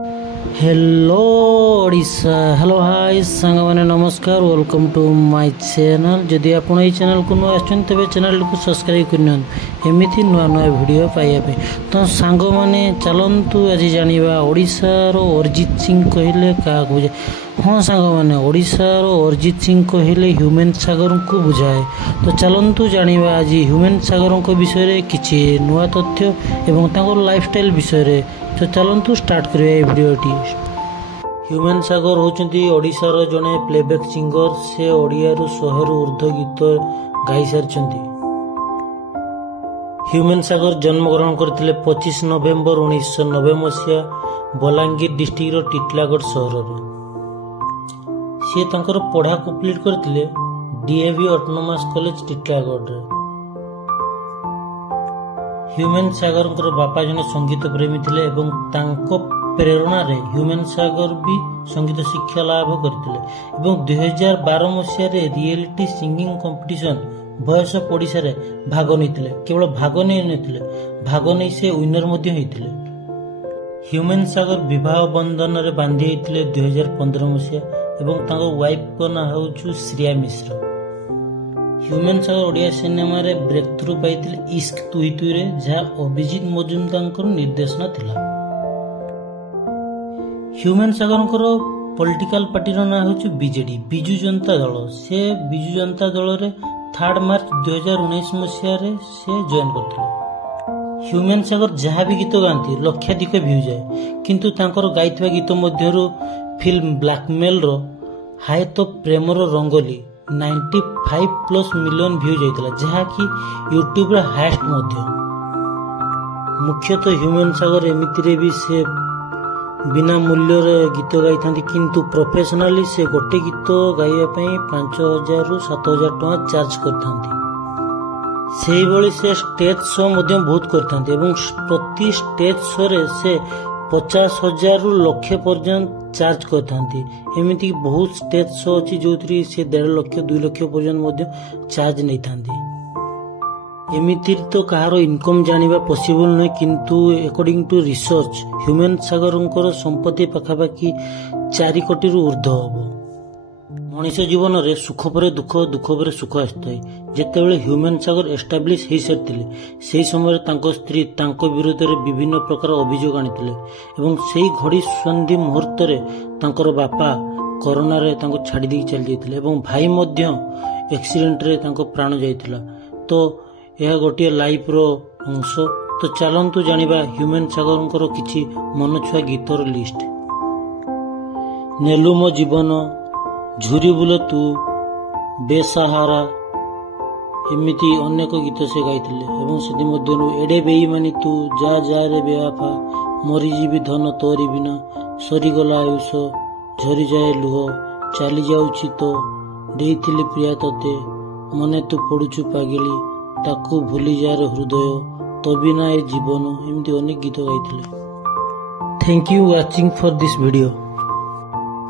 Hello Odisha, hello hi सांग मैंने नमस्कार, वेलकम टू माय चैनल। जदि आप चैनल को नुआ आछन तेबे चैनल को सब्सक्राइब करनियन एमिति नुआ नुआ वीडियो पाइबा। तो सांग माने चलंतु आज जानिबा ओडिशा रो अरिजीत सिंह कहले का बुझे। हाँ सांग माने ओडिशा रो अरिजीत सिंह कहले ह्यूमन सागर को बुझाए। तो चलंतु जानिबा आज ह्यूमन सागर को विषय रे किछि नुआ तथ्य एवं तांको लाइफस्टाइल विषय रे। तो चलंतु स्टार्ट करिया वीडियोटी। ह्यूमन सागर होचंती ओडिशार जने प्लेबैक सिंगर। से ओडिया रु 100 रु ऊर्ध्व गीत गाई सारचंती। ह्यूमन सागर जन्म ग्रहण करथिले 25 नवेम्बर 1990 मसिया बलांगीर डिस्ट्रिक्ट रो टिटलागढ़ सहर रे। से तांकर पढ़ा कंप्लीट करथिले डीएवी ऑटोनोमस कॉलेज टिटलागढ़ रे। ह्यूमन सागर बापा जने संगीत प्रेमी थिले एवं तांको प्रेरणा रे ह्यूमन सागर भी संगीत शिक्षा लाभ करथिले एवं 2012 मसिया रे reality singing competition voice of Odisha रे भाग नेथिले। केवल भाग नै नेथिले, भाग नै से विनर मध्ये हेतिले। ह्यूमन सागर विवाह बंधन रे बांधी हेतिले 2015 मसिया एवं तांको वाइफ को ना होछु श्रेया मिश्र। ह्यूमन सागर ओडिया सिनेमा रे ब्रेक थ्रू पाइथिले इश्क तुई तुई रे, जहा अभिजीत मजुमदार निर्देशन थिला। ह्यूमन सागर पॉलिटिकल पार्टी रो ना होछु बीजेडी, बिजू जनता दल। से बिजू जनता दल रे 3 मार्च 2019 मसिया रे से जॉइन करथिले। ह्यूमन सागर जहा भी गीत गांती लक्षाधिक व्यू जाए, किंतु तांकर गाइथवा गीत मध्यरु फिल्म ब्लैकमेल रो हाय तो प्रेम रो रंगोली 95+ मिलियन व्यू जाइतला, जहा कि यूट्यूब रे हाईएस्ट मध्य। मुख्यतः ह्यूमन सागर एमिति रे भी से बिना मूल्य रे गीत गाई थांती, किंतु प्रोफेशनली से गोटे गीत गाइबा पई 5000 रु 7000 टका चार्ज करथांती। सेही बळी से स्टेज शो मध्य बहुत करथांती एवं प्रति स्टेज शो रे से 50,000 रु लक्ष पर्यंत चार्ज करथांती। एमिति बहुत स्टेज शो अछि जोथि से 1.5 लाख 2 लाख पर्यंत मध्य चार्ज नै थांती। एमिति तो कहारो इनकम जानिबा पॉसिबल नै, किंतु अकॉर्डिंग टू रिसर्च ह्यूमन सागरंकर संपत्ति पाखापाखि 4 कोटी रु ऊर्ध्व हबो। मनुष्य जीवन रे सुख परे दुख, दुख परे सुख आस्तय। जेतेबेले ह्यूमन सागर एस्टाब्लिश हेई सारथिले, सेही समय तांको स्त्री तांको विरोध रे विभिन्न प्रकार अभियोग आनिथिले एवं सेही घड़ी संधि मुहूर्त रे तांकर बापा कोरोना रे तांको छाडी दी चल जाइथिले एवं भाई मध्य एक्सीडेंट रे तांको प्राण जाइथिला। तो यह गोटे लाइफ रो अंश। तो चलंतु जानिबा ह्यूमन सागरंकर किछि मनछुआ गीतर लिस्ट। नेलु मो जीवन, झुरी बुल तू, बेसहारा, एमिति अनेक गीत से गाइथिले एवं सेदि मध्यनु एडे बेईमानी तू, जा जा रे बेवफा, मरी जीवी धन तोरी बिना, सरी गला आयुष, झरी जाए लुह, चाली जाउछि तो, देइथिली प्रिया तते, मने तू पडुछु पागिली, ताकू भूली जार हृदय, तो बिना ए जीवन, एमिति अनेक गीत गाइथिले। Thank you watching for this video.